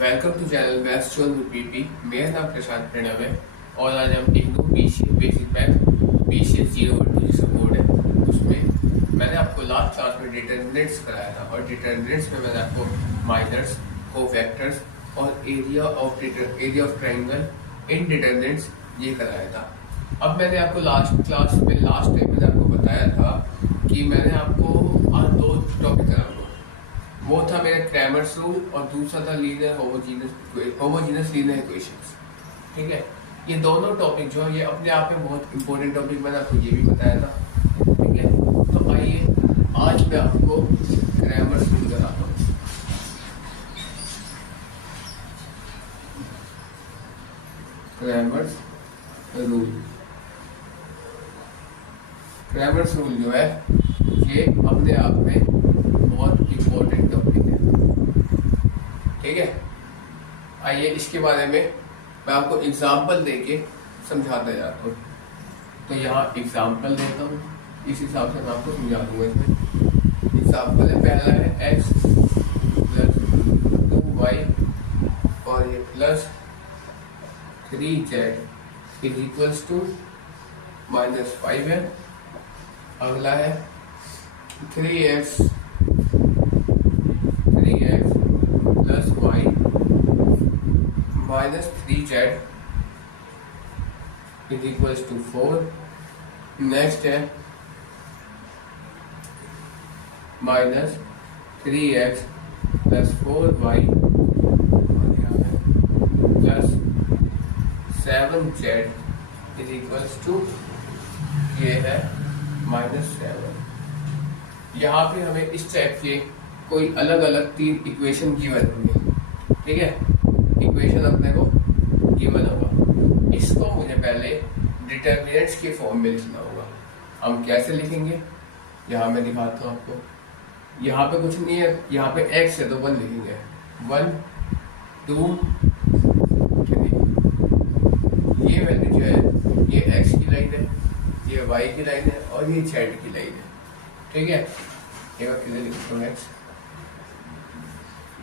Welcome to channel maths zone with PP. मेरा नाम प्रशांत प्रणव है और आज हम एक बेसिक मैथ BCS 012 जिसका कोड है उसमें मैंने आपको लास्ट क्लास में डिटरमिनेंट्स कराया था और डिटरमिनेंट्स में मैंने आपको माइनर्स, कोफैक्टर्स और area of triangle in determinants ये कराया था। अब मैंने आपको लास्ट टाइम मैंने आपको बताया था कि मैंने आपको आज दो टॉपिक कराऊंगा। वो था मेरा क्रैमर्स रूल और दूसरा था लीनियर होमोजीनियस लीनियर इक्वेशंस। ठीक है, ये दोनों टॉपिक जो है ये अपने आप में बहुत इंपॉर्टेंट टॉपिक, मैंने आपको ये भी बताया था। ठीक है, तो आइए आज मैं आपको क्रैमर्स रूल कराता हूँ। क्रैमर्स रूल जो है ये अपने आप में बहुत इंपॉर्टेंट टॉपिक है। ठीक है, आइए इसके बारे में मैं आपको एग्जाम्पल देके समझाता जाता हूँ। तो यहाँ एग्जाम्पल देता हूँ, इस हिसाब से मैं आपको समझा दूंगा। इसमें एग्जाम्पल है, पहला है x प्लस 2y और ये plus 3z is equals to -5 है। अगला है 3x plus y minus 3z is equals to 4। Next है minus 3x plus 4y plus 7z is equals to ये है -7। यहाँ पे हमें इस टाइप के कोई अलग अलग 3 इक्वेशन गिवन होंगे। ठीक है, इक्वेशन अपने को गिवन होगा, इसको मुझे पहले डिटरमिनेंट्स के फॉर्म में लिखना होगा। हम कैसे लिखेंगे, यहाँ मैं दिखाता हूँ आपको। यहाँ पे कुछ नहीं है, यहाँ पे x है तो 1 लिखेंगे, 1 2 3। ये वैल्यू जो है ये x की लाइन है, ये y की लाइन है और ये z की लाइन है। ठीक है, एक बार किधर लिखता हूँ x,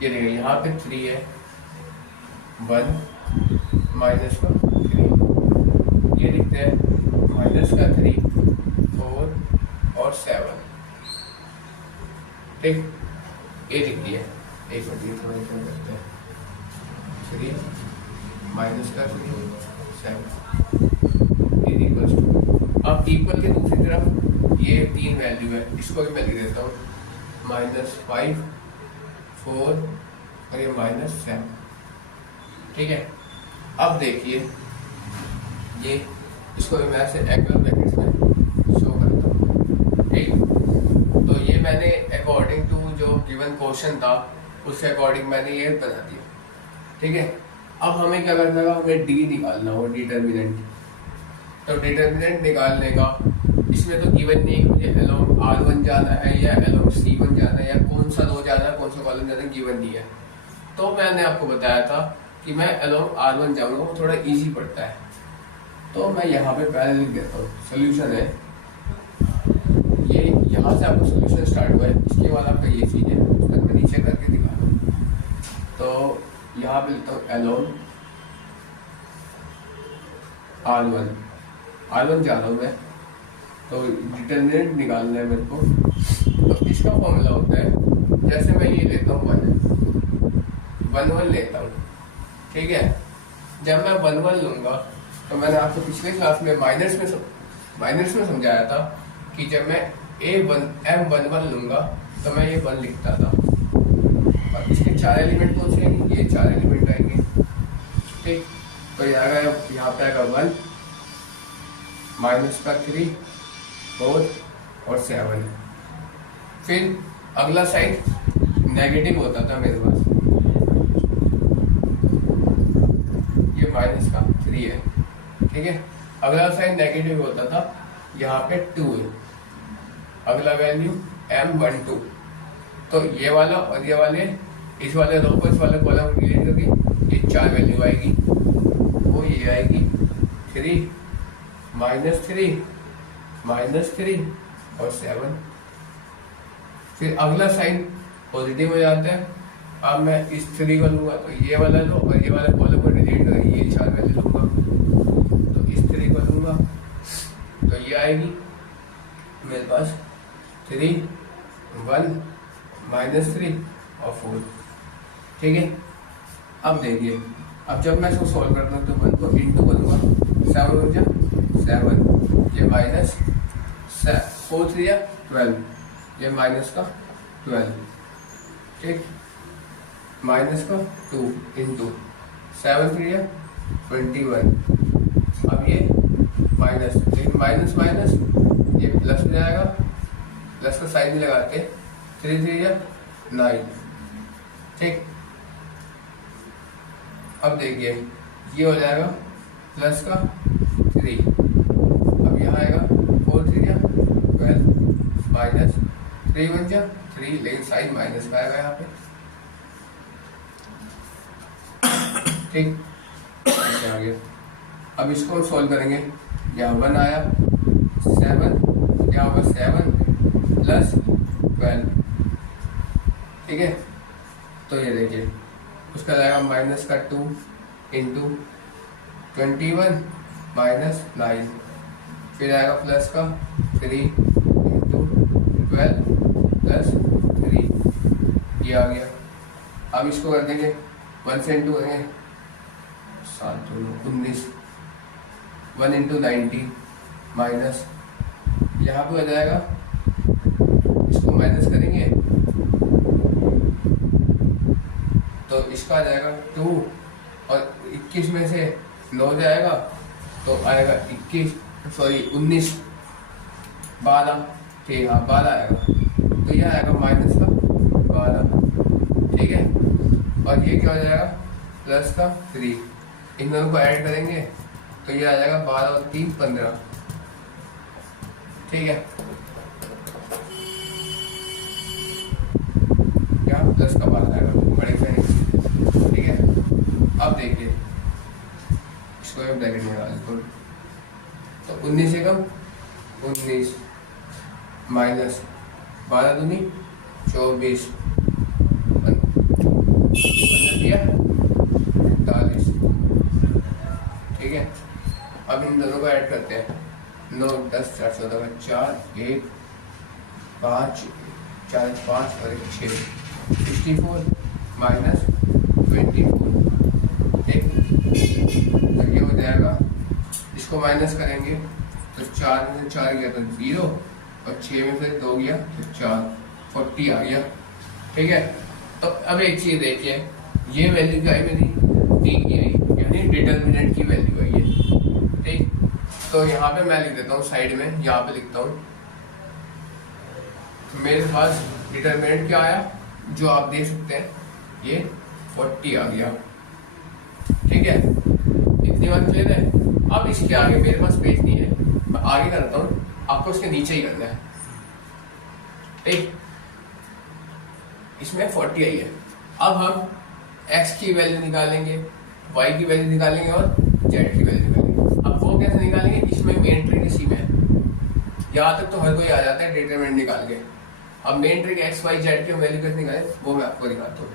ये देखिए यहाँ पे 3 है, 1 माइनस का 3, ये लिखते हैं माइनस का 3 4 और 7। ठीक, ये लिख दिया। एक मिनट ये थोड़ा सा करते हैं, 3 माइनस का 3 7 इक्वल्स टू। अब इक्वल के दूसरी तरफ ये 3 वैल्यू है, इसको भी मैं लिख देता हूँ -5 4 और ये -7। ठीक है, अब देखिए ये इसको भी मैं ऐसे एंगल ब्रैकेट्स में शो करता हूँ। ठीक, तो ये मैंने अकॉर्डिंग टू जो गिवन क्वेश्चन था उसके अकॉर्डिंग मैंने ये बना दिया। ठीक है, अब हमें क्या करना है, हमें डी निकालना हो, डिटरमिनेंट। तो डिटरमिनेंट निकालने का इसमें तो गिवन नहीं है मुझे अलोंग R1 जाना है या अलोंग C1 जाना है या कौन सा रो जाना है, कौन सा कॉलम जाना है, गिवन नहीं है। तो मैंने आपको बताया था कि मैं अलोंग R1 जाऊंगा, वो थोड़ा इजी पड़ता है। तो मैं यहाँ पे पहले लिख देता हूँ, सोल्यूशन है ये, यहाँ से आपको सोल्यूशन स्टार्ट हुआ है, इसके बाद आपका ये चीज़ है, उसका मैं नीचे करके दिखा रहा हूँ। तो यहाँ पे लिखता हूँ अलोंग R1 जा रहा हूँ मैं। तो डिटरमिनेंट निकालना है मेरे को, तो इसका फॉर्मूला होता है, जैसे मैं ये लेता हूँ 1 लेता हूँ। ठीक है, जब मैं 1 लूंगा तो मैंने आपको पिछले क्लास में माइनर्स में समझाया था कि जब मैं M11 लूंगा तो मैं ये 1 लिखता था और इसके 4 एलिमेंट कौन से आएंगे, ये 4 एलिमेंट आएंगे। ठीक, तो यहाँ पे आएगा 1 माइनस का 3 4 और 7। फिर अगला साइड नेगेटिव होता था मेरे पास, ये माइनस का 3 है। ठीक है, अगला साइड नेगेटिव होता था, यहाँ पे 2 है। अगला वैल्यू M12, तो ये वाला और ये वाले, इस वाले रो को इस वाले कॉलम रिलेट करके ये 4 वैल्यू आएगी, वो ये आएगी 3 -3 और 7। फिर अगला साइन पॉजिटिव हो जाता है अब मैं इस 3 को लूँगा तो ये वाला लो, और ये वाला कॉलम को डिलीट कर ये 4 वैल्यू लूँगा, तो इस 3 को लूँगा तो ये आएगी मेरे पास 3, 1, -3 और 4। ठीक है, अब देखिए, अब जब मैं इसको सॉल्व करता हूँ तो 1 को इंटू करूँगा, 7 हो जाए 7, ये माइनस 4 3 12, ये माइनस का 12, ठीक, माइनस का 2 इंटू 7 3 21। अब ये माइनस, लेकिन माइनस माइनस ये प्लस हो जाएगा, प्लस का साइन लगाते 3 3 9, ठीक। अब देखिए ये हो जाएगा प्लस का 3, अब यहाँ आएगा 4 3 12 माइनस 3 1 3, लेकिन साइन माइनस का आएगा यहाँ पे, ठीक, ऐसे आ गया। अब इसको हम सॉल्व करेंगे, यहाँ 1 आया 7, यहाँ होगा 7 प्लस 12, ठीक है। तो ये देखिए उसका जाएगा माइनस का 2 इंटू 21 माइनस 9, फिर आएगा प्लस का 3 इंटू 12 प्लस 3, ये आ गया। अब इसको कर देंगे 1 से इंटू करेंगे 7 19, 1 इंटू 90 माइनस, यहाँ पे हो जाएगा, इसको माइनस करेंगे तो इसका आ जाएगा 2, और 21 में से 9 जाएगा तो आएगा 19 12, ठीक, हाँ 12 आएगा, तो यह आएगा माइनस का 12, ठीक है। और ये क्या हो जाएगा प्लस का 3, इन दोनों को ऐड करेंगे तो ये आ जाएगा 12 और 3 15, ठीक है। यहाँ प्लस का 12 आएगा, बड़े फैन, ठीक है। अब देखिए इसको मैं ब्रैकेट में डाल दूँ तो 19 से कम 19 माइनस 12 दूनी 24, 45, ठीक है। अब इन दोनों को ऐड करते हैं, 9 10 4 14 4 1 5 4 5 और 1 6, 64 माइनस 24, ठीक। तो ये हो जाएगा, इसको माइनस करेंगे तो 4 में से 4 गया तो 0, और 6 में से 2 गया तो 4, 40 आ गया, ठीक है। तो अब एक चीज देखिए, ये वैल्यू क्या है मेरी, डी की आई, यानी डिटर्मिनेंट की वैल्यू है ये, ठीक। तो यहाँ पे मैं लिख देता हूँ साइड में, यहाँ पे लिखता हूँ मेरे पास डिटर्मिनेंट क्या आया, जो आप देख सकते हैं ये 40 आ गया, ठीक है। इतनी बात क्लियर है। अब इसके आगे मेरे पास पेज नहीं है, मैं आगे करता हूँ, आपको इसके नीचे ही करना है, ठीक। इसमें 40 आई है। अब हम x की वैल्यू निकालेंगे, y की वैल्यू निकालेंगे और z की वैल्यू निकालेंगे। अब वो कैसे निकालेंगे, इसमें मेन ट्रिक इसी में है। यहाँ तक तो हर कोई आ जाता है डिटरमिनेंट निकाल के। अब main trick x y z की वैल्यू कैसे निकालें वो मैं आपको दिखाता हूँ।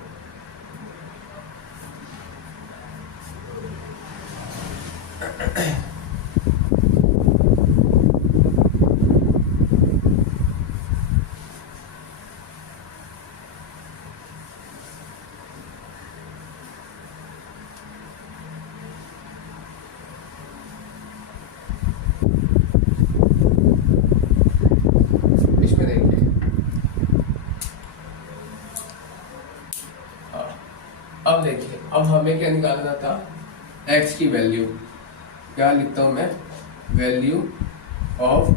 अब देखिए, अब हमें क्या निकालना था, x की वैल्यू। क्या लिखता हूं मैं, वैल्यू ऑफ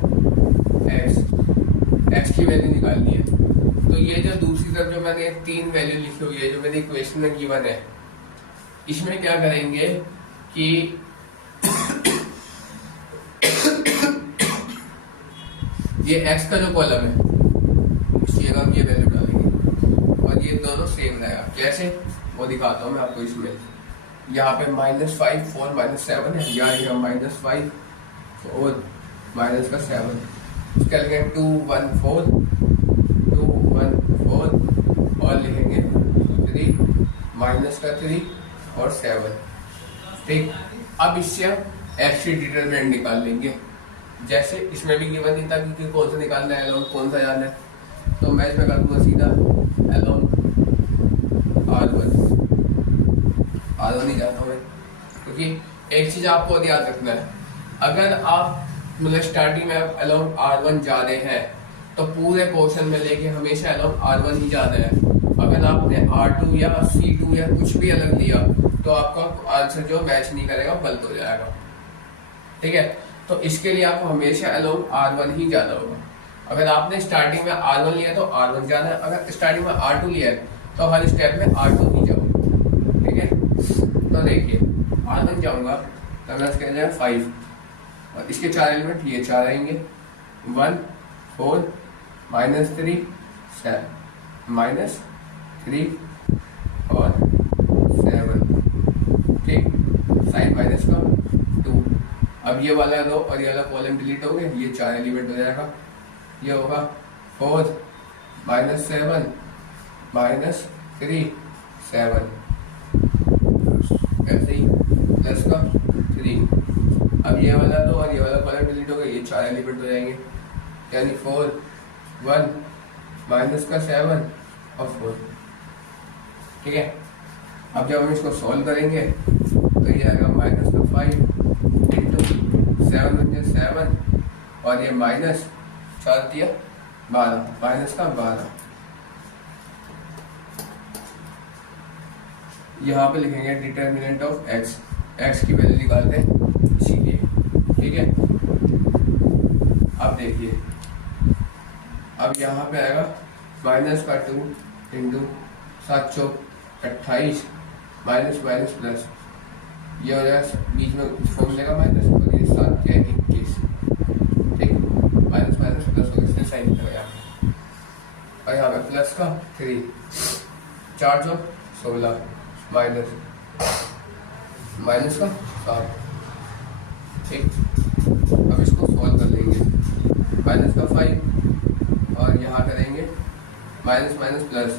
x की वैल्यू निकालनी है। तो ये जो दूसरी तरफ जो मैंने 3 वैल्यू लिखी हुई है, जो मेरी इक्वेशन में गिवन है, इसमें क्या करेंगे कि ये x का जो कॉलम है उसकी जगह हम ये वैल्यू डालेंगे और ये दोनों सेम रहेगा। कैसे वो दिखाता हूँ मैं आपको। इसमें यहाँ पे -5 4 -7 है, यहाँ -5 4 माइनस का 7, उसके लिखेंगे 2 1 4 2 1 4 और लिखेंगे 3 माइनस का 3 और 7। ठीक, अब इससे हम एक्स की डिटरमिनेंट निकाल लेंगे। जैसे इसमें भी गिवन नहीं था कि कौन सा निकालना है, अलोन कौन सा जाना है, तो मैं इसमें कर दूंगा सीधा अलोन R1 ही जाता हूँ मैं, क्योंकि एक चीज आपको और याद रखना है, अगर आप मतलब स्टार्टिंग में आप अलोन R1 जा रहे हैं तो पूरे पोर्शन में लेके हमेशा अलोन R1 ही जाना है। अगर आपने R2 या C2 या कुछ भी अलग लिया तो आपका आंसर जो मैच नहीं करेगा, गलत हो जाएगा। ठीक है, तो इसके लिए आपको हमेशा अलोन R1 ही जाना होगा। अगर आपने स्टार्टिंग में R1 लिया तो R1 जाना है, अगर स्टार्टिंग में R2 लिया है तो हर स्टेप में R2 ही जाओ। ठीक है, तो देखिए R1 जाऊंगा तो मैं इसके जाएगा 5 और इसके 4 एलिमेंट ये 4 आएंगे, 1 4 -3 7 -3 और 7। ठीक, साइन माइनस का 2। अब ये वाला रो और ये वाला कॉलम डिलीट हो गए, ये 4 एलिमेंट हो जाएगा। ये होगा 4 -7 -3 7, ऐसे ही प्लस का 3। अब ये वाला रो और ये वाला कॉलम डिलीट हो गए, ये 4 एलिमेंट हो जाएंगे, यानी 4 1 माइनस का 7 और 4। ठीक है, अब जब हम इसको सॉल्व करेंगे तो ये आएगा माइनस का 5 इंटू 7 बन 7 और ये माइनस 4 दिया 12, माइनस का 12। यहाँ पे लिखेंगे डिटर्मिनेंट ऑफ एक्स, एक्स की वैल्यू निकालते हैं इसीलिए। ठीक है, अब देखिए, अब यहाँ पे आएगा माइनस का 2 इंटू 7 चौक 28 माइनस माइनस प्लस, ये हो जाएगा बीच में फॉर्मूले का माइनस और ये 7 क्या 21। ठीक, माइनस माइनस प्लस हो गया, साइन लगाया और यहाँ पे प्लस का 3 4 चौक 16 माइनस का 7। ठीक, अब इसको सॉल्व कर लेंगे, माइनस का 5 और यहाँ करेंगे माइनस माइनस प्लस,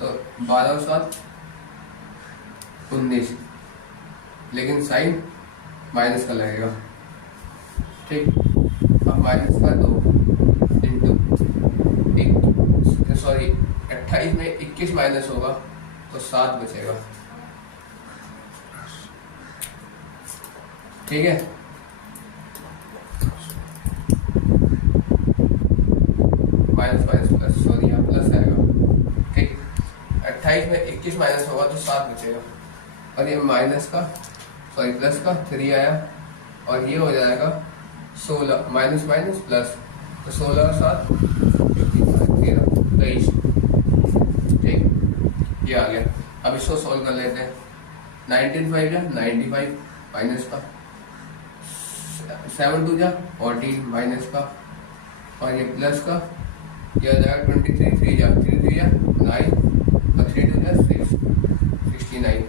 तो 12 और 7 19, लेकिन साइन माइनस का लगेगा। ठीक, अब माइनस का 2 इंटू 28 में 21 माइनस होगा तो 7 बचेगा। ठीक है, माइनस माइनस प्लस, सॉरी यहाँ प्लस आएगा। ठीक, 28 में 21 माइनस होगा तो 7 बचेगा और ये माइनस का सॉरी प्लस का 3 आया और ये हो जाएगा 16 माइनस माइनस प्लस, तो 16 और 7 23। ठीक, ये आ गया। अब इसको सॉल्व कर लेते हैं, 19 5 या 95 माइनस का, 7 2 जा 14 माइनस का और ये प्लस का, ये आ जाएगा 23 3 जा 9 और 3 2 जा 6 69।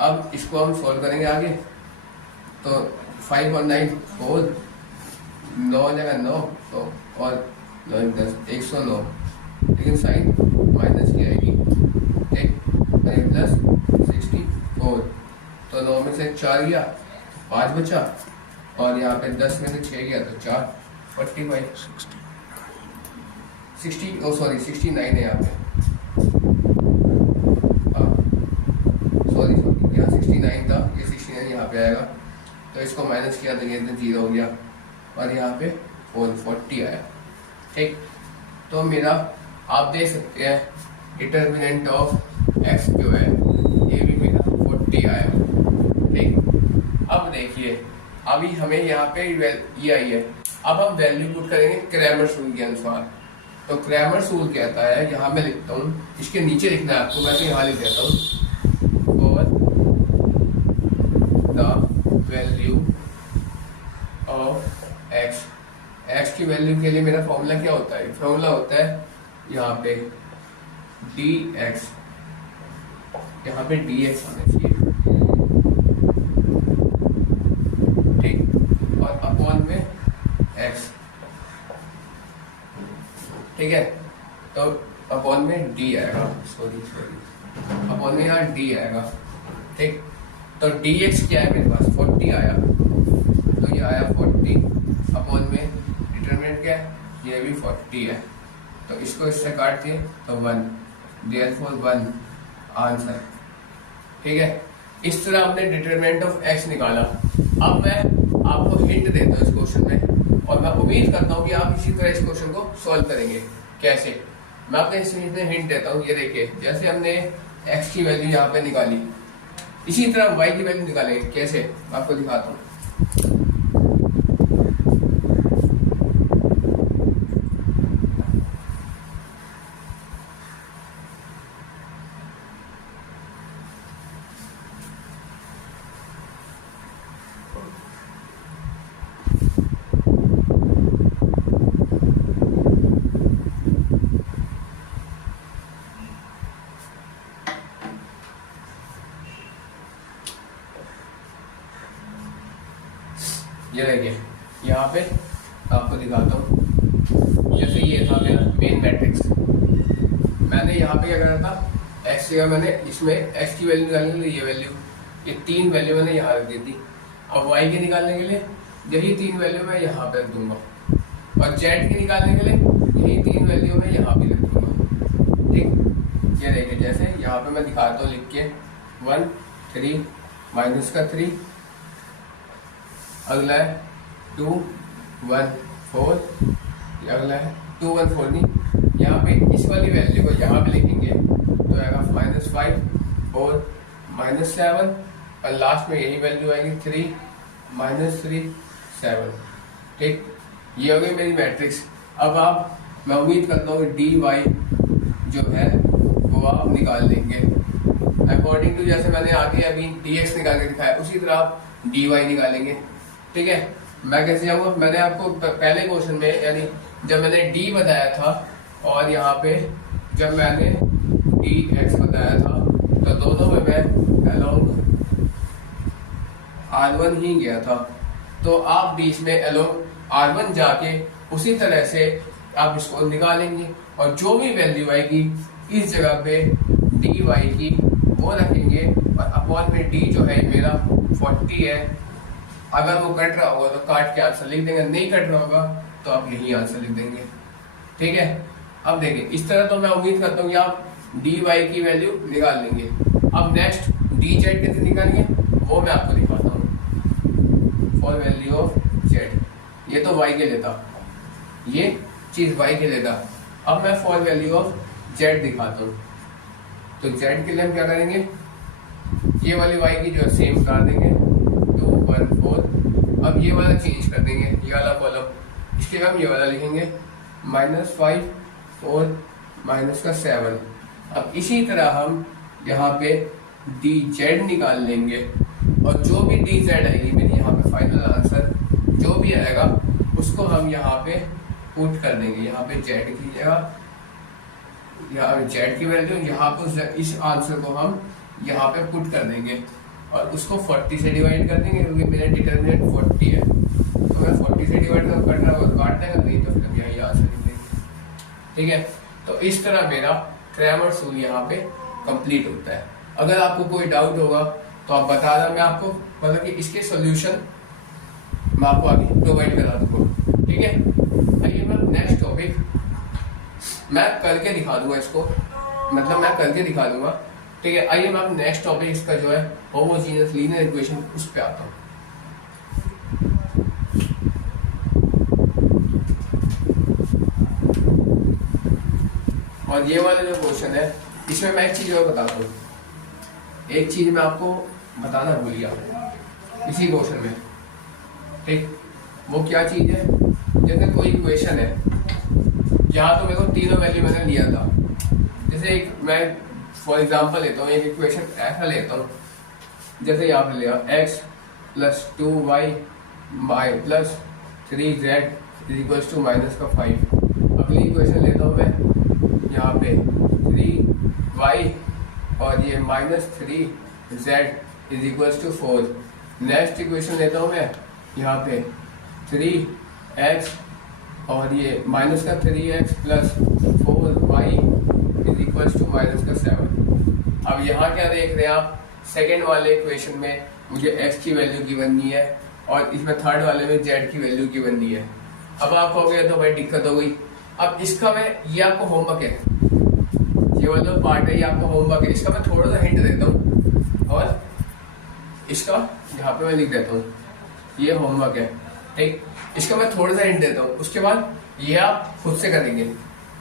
अब इसको हम सॉल्व करेंगे आगे, तो 5 और 9 4 9 हो जाएगा 9 तो और 9 10 109, लेकिन साइन माइनस की आएगी। ठीक, प्लस 64, तो 9 में से 4 गया 5 बचा और यहाँ पे 10 में से 6 गया तो 4 45 60 ओ सॉरी 69 है यहाँ पे, सॉरी यहाँ 69 था, ये 69 यहाँ पे आएगा, तो इसको माइनस किया तो ये 0 हो गया और यहाँ पे 440 आया। ठीक, तो मेरा आप देख सकते हैं डिटर्मिनेंट ऑफ एक्स जो है ये भी मेरा 40 आया। ठीक, अब देखिए अभी हमें यहाँ पे ये आई है, अब हम वैल्यू पुट करेंगे क्रैमर्स रूल के अनुसार। तो क्रैमर्स रूल कहता है, यहाँ मैं लिखता हूँ, इसके नीचे लिखना है आपको, वैसे यहाँ लिख देता हूँ, for the value of x, x की वैल्यू के लिए मेरा फॉर्मूला क्या होता है, फॉर्मूला होता है यहाँ पे dx, यहाँ पे dx आना चाहिए। ठीक, और अपॉन में x। ठीक है, तो अपॉन में d आएगा, सॉरी अपॉन यहाँ डी आएगा, ठीक। तो डी एक्स क्या है मेरे पास 40 आया, तो ये आया 40 अपॉन में डिटरमिनेंट क्या है, ये भी 40 है, तो इसको इससे काट दिए तो 1, देयरफॉर 1 आंसर, ठीक है। इस तरह हमने डिटरमिनेंट ऑफ एक्स निकाला। अब मैं आपको हिंट देता हूँ इस क्वेश्चन में, और मैं उम्मीद करता हूँ कि आप इसी तरह इस क्वेश्चन को सॉल्व करेंगे। कैसे, मैं आपको इसमें हिंट देता हूँ। ये देखिए, जैसे हमने एक्स की वैल्यू यहाँ पे निकाली, इसी तरह वाई की वैल्यू निकालेंगे। कैसे, मैं आपको दिखाता हूँ। ये देखिए, यहाँ पे आपको दिखाता हूँ। जैसे ये था मेरा मेन मैट्रिक्स, मैंने यहाँ पे क्या करा था, एक्स का मैंने इसमें एक्स की वैल्यू निकालने के लिए ये वैल्यू, ये 3 वैल्यू मैंने यहाँ रख दी थी। अब वाई के निकालने के लिए यही 3 वैल्यू मैं यहाँ पे रख दूंगा, और जेड के निकालने के लिए यही 3 वैल्यू मैं यहाँ पे रख दूंगा, ठीक। ये देखिए, जैसे यहाँ पे मैं दिखाता हूँ लिख के 1 3 माइनस का 3, अगला है 2 1 4, अगला है 2 1 4 नहीं, यहाँ पे इस वाली वैल्यू को यहाँ पे लिखेंगे तो आएगा -5 4 -7, और लास्ट में यही वैल्यू आएगी 3 -3 7, ठीक। ये हो गई मेरी मैट्रिक्स। अब आप, मैं उम्मीद करता हूँ कि डी वाई जो है वो आप निकाल लेंगे अकॉर्डिंग टू, जैसे मैंने आगे अभी डी एक्स निकाल के दिखाया उसी तरह आप डी वाई निकालेंगे, ठीक है। मैं कैसे जाऊंगा, मैंने आपको पहले क्वेश्चन में, यानी जब मैंने डी बताया था और यहाँ पे जब मैंने डी एक्स बताया था, तो दोनों में मैं अलोंग R1 ही गया था। तो आप बीच में अलोंग R1 जाके उसी तरह से आप इसको निकालेंगे, और जो भी वैल्यू आएगी इस जगह पे डी वाई की वो रखेंगे, और अपॉन में डी जो है मेरा 40 है। अगर वो कट रहा होगा तो काट के आंसर लिख देंगे, नहीं कट रहा होगा तो आप यही आंसर लिख देंगे, ठीक है। अब देखिए, इस तरह तो मैं उम्मीद करता हूँ कि आप डी वाई की वैल्यू निकाल लेंगे। अब नेक्स्ट डी जेड कैसे निकालेंगे वो मैं आपको दिखाता हूँ। फॉर वैल्यू ऑफ जेड, ये तो वाई के लेता, ये चीज वाई के लेता। अब मैं फॉर वैल्यू ऑफ जेड दिखाता हूँ। तो जेड के लिए हम क्या करेंगे, ये वाली वाई की जो है सेम कर देंगे 2 1 4। अब ये वाला चेंज कर देंगे, ये वाला कॉलम, इसके बाद हम ये वाला लिखेंगे -5 4 -7। अब इसी तरह हम यहाँ पे डी जेड निकाल लेंगे, और जो भी डी जेड आएगी मेरी यहाँ पे फाइनल आंसर जो भी आएगा उसको हम यहाँ पे पुट कर देंगे। यहाँ पे जेड की जगह, यहाँ जेड की वैल्यू यहाँ पे इस आंसर को हम यहाँ पे पुट कर देंगे, और उसको 40 से डिवाइड कर देंगे, क्योंकि मेरा डिटरमिनेंट 40 है। तो मैं 40 से डिवाइड करना होगा तो काट देगा, नहीं तो फिर यही आंसर लिख देंगे, ठीक है। तो इस तरह मेरा क्रैमर्स रूल यहाँ पे कंप्लीट होता है। अगर आपको कोई डाउट होगा तो आप बता दें, मैं आपको मतलब कि इसके सॉल्यूशन मैं आपको आगे प्रोवाइड करा दूंगा, ठीक है। आइए मैं नेक्स्ट टॉपिक मैं करके दिखा दूंगा इसको, मतलब मैं करके दिखा दूंगा, ठीक है। आइए मैं नेक्स्ट टॉपिक इसका जो है होमोजेनियस लीनियर इक्वेशन उस पे आता हूँ। और ये वाला जो क्वेश्चन है इसमें मैं एक चीज और बताता हूँ, एक चीज मैं आपको बताना भूल गया इसी क्वेश्चन में, ठीक। वो क्या चीज है, जैसे कोई इक्वेशन है, यहाँ तो मेरे को तीनों वैल्यू मैंने लिया था। जैसे एक मैं फॉर एग्जांपल लेता हूँ, एक इक्वेशन ऐसा लेता हूँ, जैसे यहाँ पे लिया x + 2y + 3z = -5। अगली इक्वेशन लेता हूँ मैं यहाँ पे 3y और ये -3z = 4। नेक्स्ट इक्वेशन लेता हूँ मैं यहाँ पे 3x और ये -3x + 4y = -7। अब यहाँ क्या देख रहे हैं आप, सेकेंड वाले इक्वेशन में मुझे x की वैल्यू गिवन नहीं है और इसमें थर्ड वाले में z की वैल्यू गिवन नहीं है। अब आप कहोगे तो भाई दिक्कत हो गई। अब इसका मैं, ये आपको होमवर्क है, ये वाला पार्ट है, ये आपको होमवर्क है, इसका मैं थोड़ा सा हिंट देता हूँ और इसका यहाँ पे मैं लिख देता हूँ, ये होमवर्क है, ठीक। इसका मैं थोड़ा सा हिंट देता हूँ, उसके बाद ये आप खुद से करेंगे,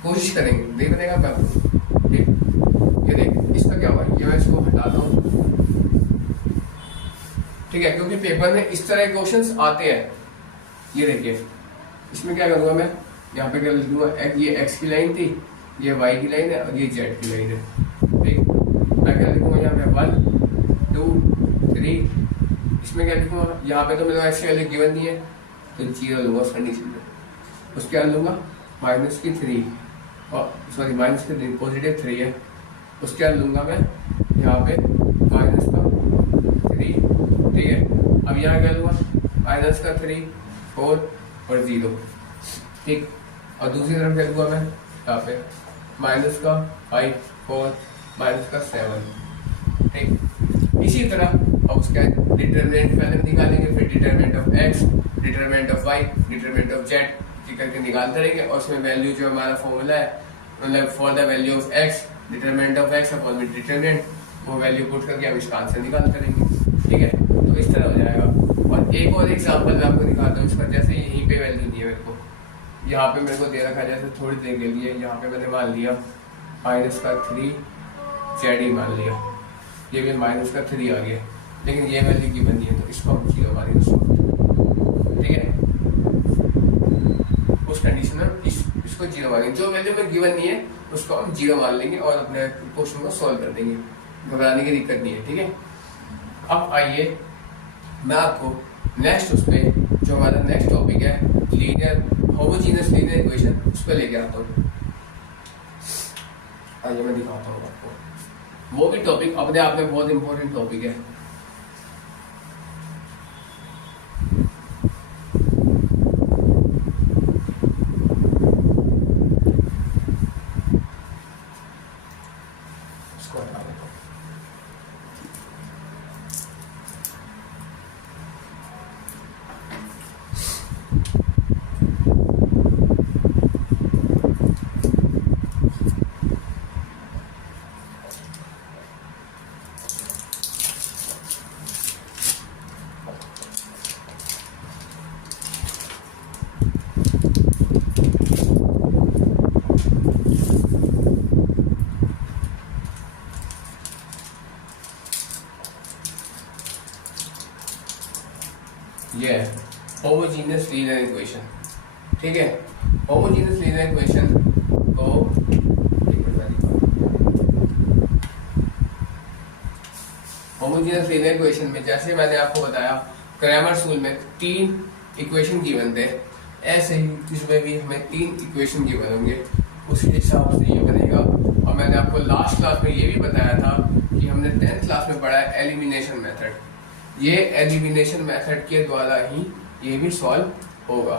कोशिश करेंगे, नहीं बनेगा कर, ठीक। ये देख इसका क्या हुआ, ये मैं इसको हटाता हूँ, ठीक है, क्योंकि पेपर में इस तरह के क्वेश्चंस आते हैं। ये देखिए इसमें क्या करूंगा मैं, यहाँ पे क्या लिख दूंगा, ये x की लाइन थी, ये y की लाइन है और ये z की लाइन है, ठीक। मैं क्या लिखूंगा यहाँ पे 1 2 3, इसमें क्या लिखूंगा, यहाँ पे तो मेरे को x की वैल्यू गिवन नहीं है तो 0 लूंगा उस कंडीशन में। उसके बाद लूंगा -3 और सॉरी -3 पॉजिटिव 3 है, उसके बाद लूंगा मैं यहाँ पे -3, ठीक है। अब यहाँ क्या लूंगा, -3 4 और 0, ठीक। और दूसरी तरफ क्या लूंगा मैं, यहाँ पे -5 4 -7, ठीक। इसी तरह अब उसका डिटरमिनेंट पहले निकालेंगे, फिर determinant of x, determinant of y, determinant of z करके निकालते रहेंगे और उसमें वैल्यू जो हमारा फॉर्मूला है, मतलब for the value of x, determinant of x upon with determinant, वो वैल्यू पुट करके हम इसका आंसर निकालते रहेंगे, ठीक है। तो इस तरह हो जाएगा। और एक और एग्जांपल मैं आपको दिखाता हूँ इसका, जैसे यहीं पे वैल्यू दी है मेरे को, यहाँ पे मेरे को दे रखा है, जैसे थोड़ी देर के लिए यहाँ पे मैंने मान लिया -3 z मान लिया, ये भी -3 आ गया, लेकिन ये वैल्यू की बनी है तो इसको हम 0 मानेंगे, ठीक है। उस कंडीशन में इसको 0 मानेंगे, जो वैल्यू में गिवन नहीं है उसको हम 0 मान लेंगे और अपने क्वेश्चन को सॉल्व कर देंगे, घबराने की दिक्कत नहीं है, ठीक है। अब आइए मैं आपको नेक्स्ट उसमें जो हमारा नेक्स्ट टॉपिक है, लीनियर होमोजेनियस लीनियर इक्वेशन, उस पर लेके आता हूँ। आइए मैं दिखाता हूँ आपको, वो भी टॉपिक अपने आप में बहुत इंपॉर्टेंट टॉपिक है। ये है होमोजेनियस लीनियर इक्वेशन, ठीक है। होमोजेनियस लीनियर इक्वेशन को होमोजेनियस लीनियर इक्वेशन में जैसे मैंने आपको बताया क्रैमर्स रूल में 3 इक्वेशन गिवन थे, ऐसे ही इसमें भी हमें 3 इक्वेशन गिवन होंगे, उसी हिसाब से ये बनेगा। और मैंने आपको लास्ट क्लास में ये भी बताया था कि हमने 10th क्लास में पढ़ा है एलिमिनेशन मेथड, ये एलिमिनेशन मेथड के द्वारा ही ये भी सॉल्व होगा,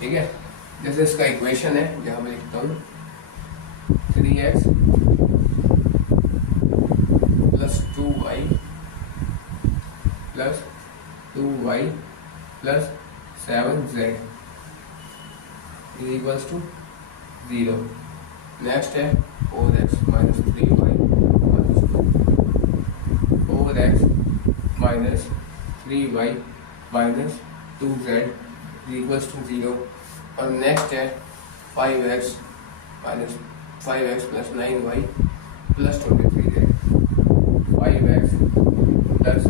ठीक है। जैसे इसका इक्वेशन है, यहाँ मैं लिखता हूँ 3x plus 2y plus 2y plus 7z equals to 0। Next है 4x minus 3y minus 2, 4x minus 3y minus 2z equals to 0। और नेक्स्ट है 5x minus 5x plus 9y plus 23z, 5x plus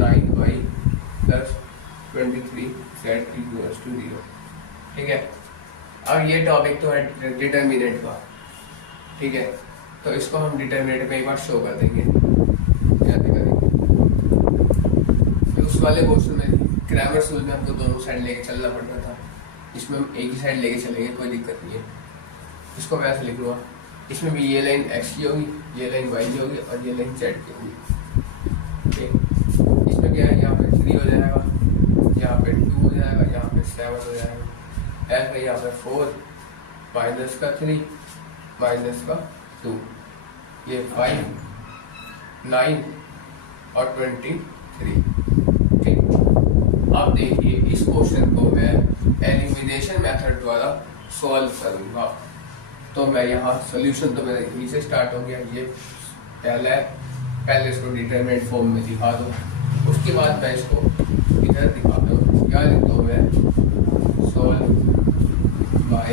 9y plus 23z equals to 0, ठीक है। अब ये topic तो है determinant का, ठीक है, तो इसको हम डिटर्मिनेंट में एक बार शो कर देंगे, कैसे करेंगे। उस वाले क्वेश्चन में क्रैमर्स रूल में हमको दोनों साइड लेके चलना पड़ता था, इसमें हम एक ही साइड लेके चलेंगे, कोई दिक्कत नहीं है। इसको मैं ऐसे लिख लूँगा, इसमें भी ये लाइन x की होगी, ये लाइन y की होगी और ये लाइन z की होगी, ठीक। इसमें क्या है, यहाँ पे 3 हो जाएगा, यहाँ पे 2 हो जाएगा, यहाँ पे 7 हो जाएगा, ऐसे यहाँ पे 4 माइनस का 3 माइनस का 2, ये 5 9 और 23। ठीक, अब देखिए इस क्वेश्चन को मैं एलिमिनेशन मेथड द्वारा सॉल्व करूंगा। तो मैं यहाँ सोल्यूशन तो मेरा यहीं से स्टार्ट हो गया, ये पहला है, पहले इसको डिटरमिनेंट फॉर्म में दिखा दो, उसके बाद मैं इसको इधर दिखाता हूँ। क्या लिखता हूँ मैं, solve by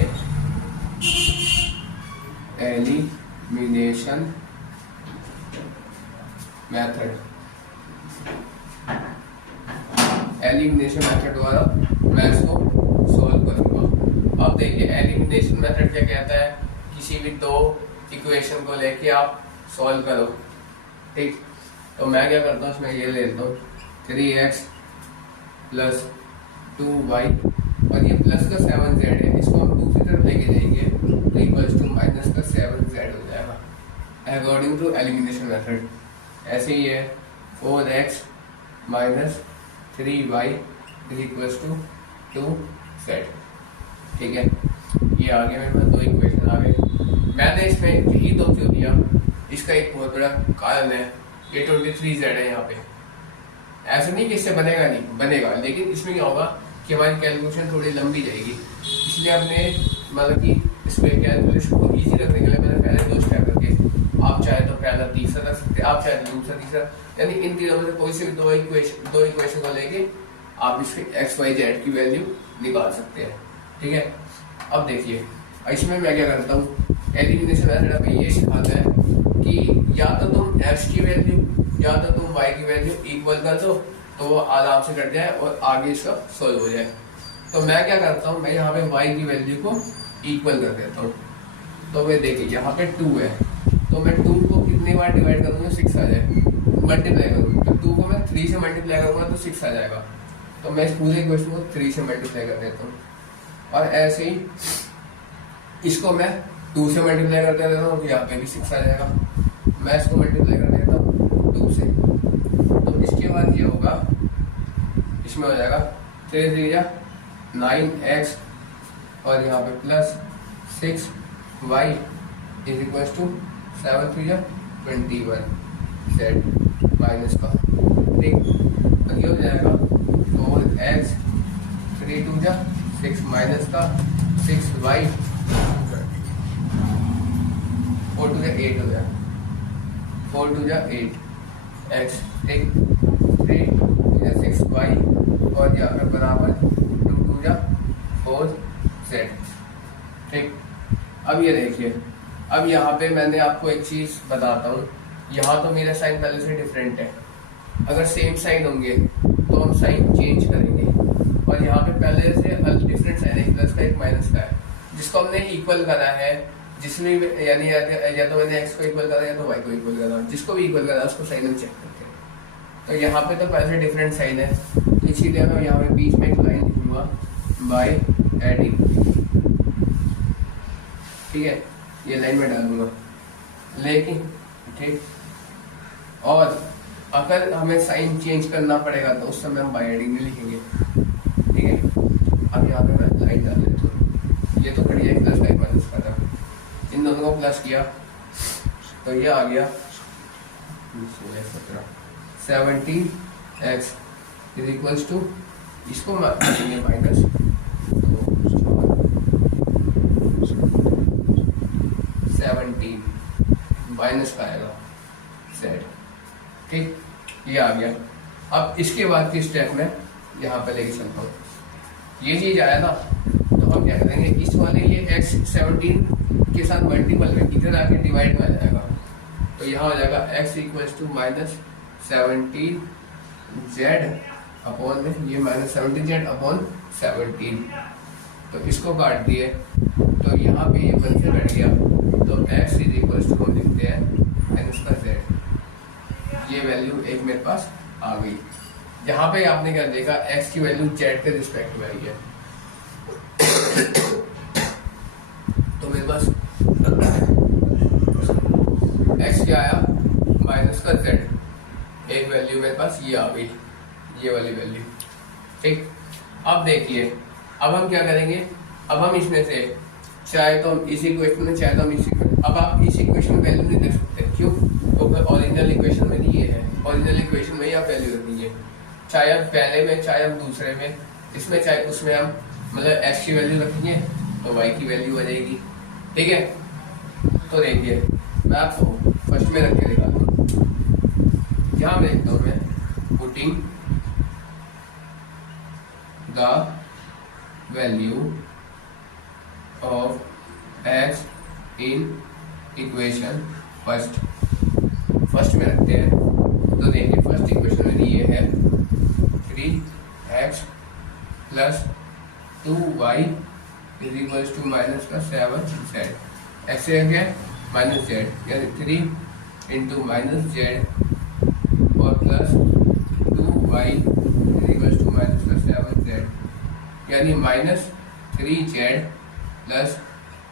elimination method. Elimination method द्वारा मैं इसको सॉल्व करूंगा। अब देखिए एलिमिनेशन मेथड क्या कहता है, किसी भी दो इक्वेशन को लेके आप सॉल्व करो। ठीक, तो मैं क्या करता हूँ, इसमें ये लेता हूँ 3x प्लस 2y और ये प्लस का 7z है, इसको हम दूसरी तरफ लेके जाएंगे तो इक्वल्स टू माइनस का 7z हो जाएगा अकॉर्डिंग टू एलिमिनेशन मेथड। ऐसे ही है 4x minus 3y is equals to 2z। ठीक है, ये आ गया मेरे पास, दो इक्वेशन आ गए। मैंने इसमें यही दो क्यों दिया, इसका एक बहुत बड़ा कारण है, ये 23z है यहाँ पे। ऐसा नहीं कि इससे बनेगा, नहीं बनेगा, लेकिन इसमें क्या होगा कि हमारी कैलकुलेशन थोड़ी लंबी जाएगी, इसलिए हमने मतलब कि इसमें कैलकुलेशन को ईजी रखने के लिए मैंने पहले दो स्टेप रखे। आप चाहे तो पहला तीसरा रख सकते, आप चाहे तो दूसरा तीसरा, यानी इन तीनों में से कोई से भी दो इक्वेशन को लेके आप इसके एक्स वाई जेड की वैल्यू निकाल सकते हैं। ठीक है, अब देखिए इसमें मैं क्या करता हूँ, एलिमिनेशन मेथड हमें ये सिखाता है कि या तो तुम एक्स की वैल्यू या तो तुम वाई की वैल्यू इक्वल कर दो तो वो आराम से कट जाए और आगे इसका सोल्व हो जाए। तो मैं क्या करता हूँ, मैं यहाँ पे y की वैल्यू को इक्वल कर देता हूँ। तो मैं देखिए यहाँ पे 2 है, तो मैं 2 को कितनी बार डिवाइड करूँगा, 6 आ जाए, मल्टीप्लाई करूँगा तो 2 को मैं 3 से मल्टीप्लाई करूँगा तो 6 आ जाएगा। तो मैं इस पूरे क्वेश्चन को 3 से मल्टीप्लाई कर देता हूँ, और ऐसे ही इसको मैं 2 से मल्टीप्लाई कर देता हूँ, यहाँ पे भी 6 आ जाएगा। मैं इसको मल्टीप्लाई कर देता हूँ 2 से, तो इसके बाद ये होगा, इसमें हो जाएगा 3 9x और यहाँ पे plus 6y is equal to 7 3 21 z minus का। ठीक, तो ये हो जाएगा 4x 3 2 6 माइनस का 6y 4 2 8 हो जाएगा, 4 2 8 x। ठीक, 3 6y और यहाँ पर बराबर 2 2 4 z। ठीक, अब ये देखिए, अब यहाँ पे मैंने आपको एक चीज बताता हूँ, यहाँ तो मेरा साइन पहले से डिफरेंट है, अगर सेम साइन होंगे तो हम साइन चेंज करेंगे, और यहाँ पे पहले से डिफरेंट साइन है, प्लस का एक माइनस का है, जिसको हमने इक्वल करा है, जिसमें यानी या तो मैंने x को इक्वल करा या तो y को इक्वल करा, जिसको भी इक्वल करा उसको साइन हम चेक करते हैं। तो यहाँ पे तो पहले से डिफरेंट साइन है, इसीलिए मैं यहाँ पे बीच में एक लाइन लिखूंगा बाय एडिंग। ठीक है, ये लाइन में डालूंगा, लेकिन ठीक, और अगर हमें साइन चेंज करना पड़ेगा तो उस समय हम बाय एडिंग में लिखेंगे। ठीक है, अब यहाँ पे मैं लाइन डाल देता हूँ, ये तो खड़ी है प्लस का माइनस का था, इन दोनों को प्लस किया तो ये आ गया 17x इज इक्वल्स टू, इसको मानेंगे माइनस, तो 17 माइनस का आएगा z। ठीक, ये आ गया। अब इसके बाद की स्टेप में यहाँ पे लेके चलता हूँ, ये चीज आया ना, तो हम क्या करेंगे, इस वाले ये x 17 के साथ मल्टीपल में इधर आके डिवाइड में आ जाएगा, तो यहाँ हो जाएगा x equals to minus 17z upon में ये माइनस 17z अपॉन 17, तो इसको काट दिए तो यहाँ पे ये 1 से कट गया, तो x इज इक्वल्स टू हम लिखते हैं माइनस का z। ये वैल्यू एक मेरे पास आ गई। यहाँ पे आपने क्या देखा, x की वैल्यू z के रिस्पेक्ट में आई है, तो मेरे पास x क्या आया, माइनस का z, एक वैल्यू मेरे पास ये आ गई, ये वाली वैल्यू। ठीक, अब देखिए, अब हम क्या करेंगे, अब हम इसमें से चाहे तो हम इसी इक्वेशन में, चाहे तो हम इसी, अब आप इस इक्वेशन में वैल्यू नहीं देख सकते, क्यों, तो ओरिजिनल इक्वेशन में ये है, ओरिजिनल इक्वेशन में आप वैल्यू रखनी है, चाहे हम पहले में चाहे हम दूसरे में, इसमें चाहे उसमें हम मतलब x की वैल्यू रखेंगे तो y की वैल्यू आ जाएगी। ठीक है, तो देखिए मैं आपको फर्स्ट में रख के दिखाता हूँ। यहाँ में लिखता हूँ मैं putting the value of x in equation first में रखते हैं। तो देखिए फर्स्ट इक्वेशन में ये है 3x plus 2y is equal to minus का 7z, x है क्या माइनस z, यानी 3 इंटू माइनस z और plus 2y is equal to minus का 7z, यानी minus 3z plus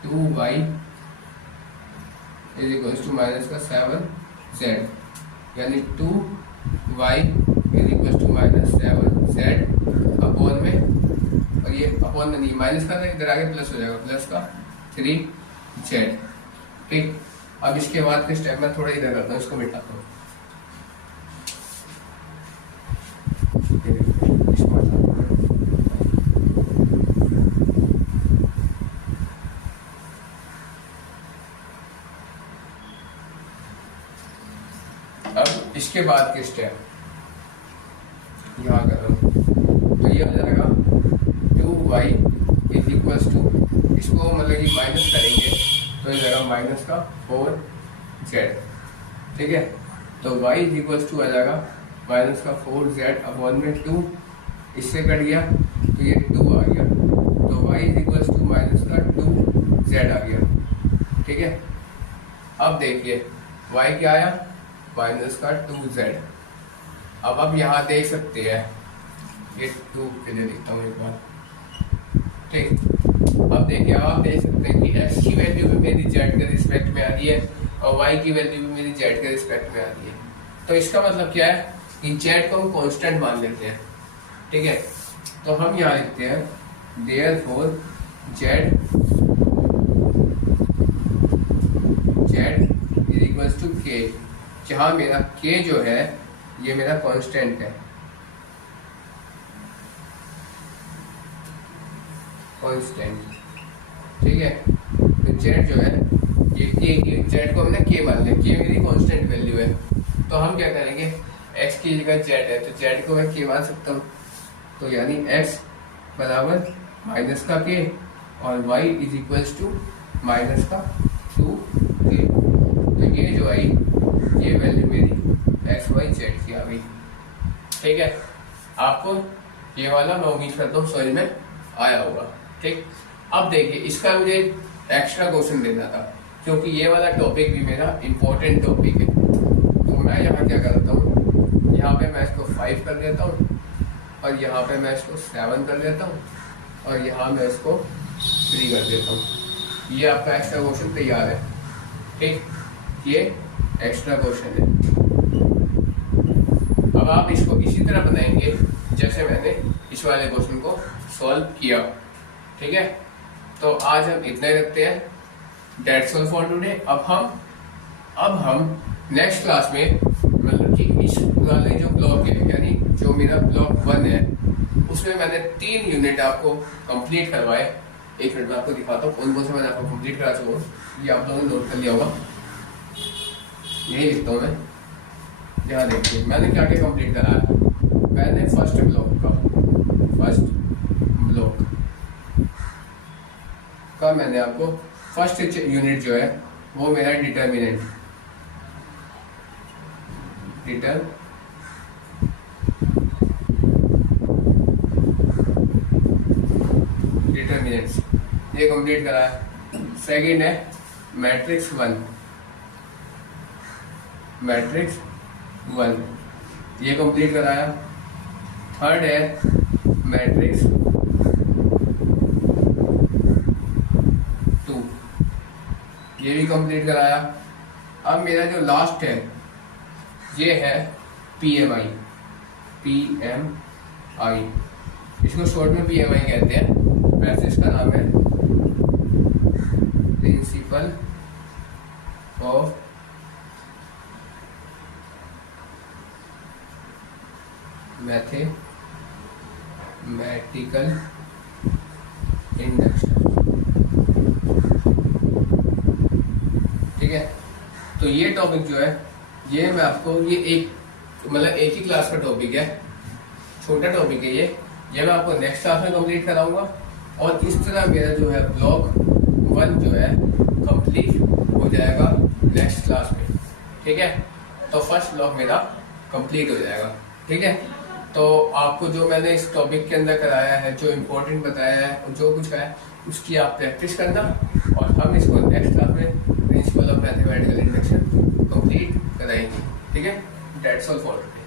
2y is equal to minus का 7z, यानी 2y is equal to minus 7z upon में, और ये अपॉन में नहीं माइनस का, इधर आगे प्लस हो जाएगा, प्लस का 3z। ठीक, अब इसके बाद के स्टेप में थोड़ा इधर करता हूँ, इसको मिटाता हूँ। अब इसके बाद के स्टेप यहाँ कर रहा हूँ, तो ये हो जाएगा 2y इज इक्वल्स टू, इसको मतलब कि माइनस करेंगे तो ये जाएगा माइनस का 4z। ठीक है, तो y इज इक्वल्स टू आ जाएगा माइनस का 4z अपॉन में 2, इससे कट गया तो ये 2 आ गया, तो y is equals to minus का 2z आ गया। ठीक है, अब देखिए y क्या आया माइनस का 2z। अब आप यहाँ देख सकते हैं, ये 2 के लिए लिखता हूँ एक बार। ठीक, अब देखिए अब आप देख सकते हैं कि x की वैल्यू भी मेरी z के रिस्पेक्ट में आ रही है और y की वैल्यू भी मेरी z के रिस्पेक्ट में आ रही है। तो इसका मतलब क्या है कि z को हम कांस्टेंट मान लेते हैं। ठीक है, तो हम यहाँ लिखते हैं therefore z is equals to k, जहाँ मेरा k जो है ये मेरा कांस्टेंट है, कांस्टेंट। ठीक है, तो z जो है ये k, z को हमने k मान लिया, k मेरी कांस्टेंट वैल्यू है। तो हम क्या करेंगे, x की जगह z है तो z को मैं k मान सकता हूँ, तो यानी x बराबर माइनस का k और y is equals to minus का 2k। तो ये जो आई ये वैल्यू मेरी x y z की आ गई। ठीक है, आपको ये वाला मैं उम्मीद करता हूँ समझ में आया होगा। ठीक, अब देखिए इसका मुझे एक्स्ट्रा क्वेश्चन देना था क्योंकि ये वाला टॉपिक भी मेरा इंपॉर्टेंट टॉपिक है। तो मैं यहाँ क्या करता हूँ, यहाँ पे मैं इसको 5 कर देता हूँ और यहाँ पे मैं इसको 7 कर देता हूँ और यहाँ मैं इसको 3 कर देता हूँ। ये आपका एक्स्ट्रा क्वेश्चन तैयार है। ठीक, ये एक्स्ट्रा क्वेश्चन है। अब आप इसको इसी तरह बनाएंगे जैसे मैंने इस वाले क्वेश्चन को सॉल्व किया। ठीक है, तो आज हम इतना ही रखते हैं। That's all for today. अब हम नेक्स्ट क्लास में मतलब कि इस वाले जो ब्लॉक है यानी जो मेरा ब्लॉक 1 है उसमें मैंने 3 यूनिट आपको कंप्लीट करवाए। एक मिनट में आपको दिखाता हूँ कौन कौन से मैंने आपको कंप्लीट करा चुका हूँ। ये आप लोगों ने नोट कर लिया होगा, यही लिखता हूँ मैं। यहाँ देखिए मैंने क्या क्या कंप्लीट करा है। मैंने फर्स्ट ब्लॉक का मैंने आपको फर्स्ट यूनिट जो है वो मेरा डिटर्मिनेंट डिटर्मिनेंट्स ये कंप्लीट करा है। सेकंड है मैट्रिक्स 1 ये कंप्लीट कराया। थर्ड है मैट्रिक्स 2 ये भी कंप्लीट कराया। अब मेरा जो लास्ट है ये है PMI इसको शॉर्ट में PMI कहते हैं। वैसे इसका नाम है प्रिंसिपल ऑफ मैथमेटिकल इंडक्शन। ठीक है, तो ये टॉपिक जो है ये मैं आपको ये एक ही क्लास का टॉपिक है, छोटा टॉपिक है ये मैं आपको नेक्स्ट क्लास में कंप्लीट कराऊंगा। और इस तरह मेरा जो है ब्लॉक 1 जो है कंप्लीट हो जाएगा नेक्स्ट क्लास में। ठीक है, तो फर्स्ट ब्लॉक मेरा कंप्लीट हो जाएगा। ठीक है, तो आपको जो मैंने इस टॉपिक के अंदर कराया है, जो इम्पोर्टेंट बताया है, जो कुछ है उसकी आप प्रैक्टिस करना, और हम इसको नेक्स्ट क्लास में principle of mathematical induction complete कराएंगे। ठीक है, दैट्स ऑल फॉर टुडे।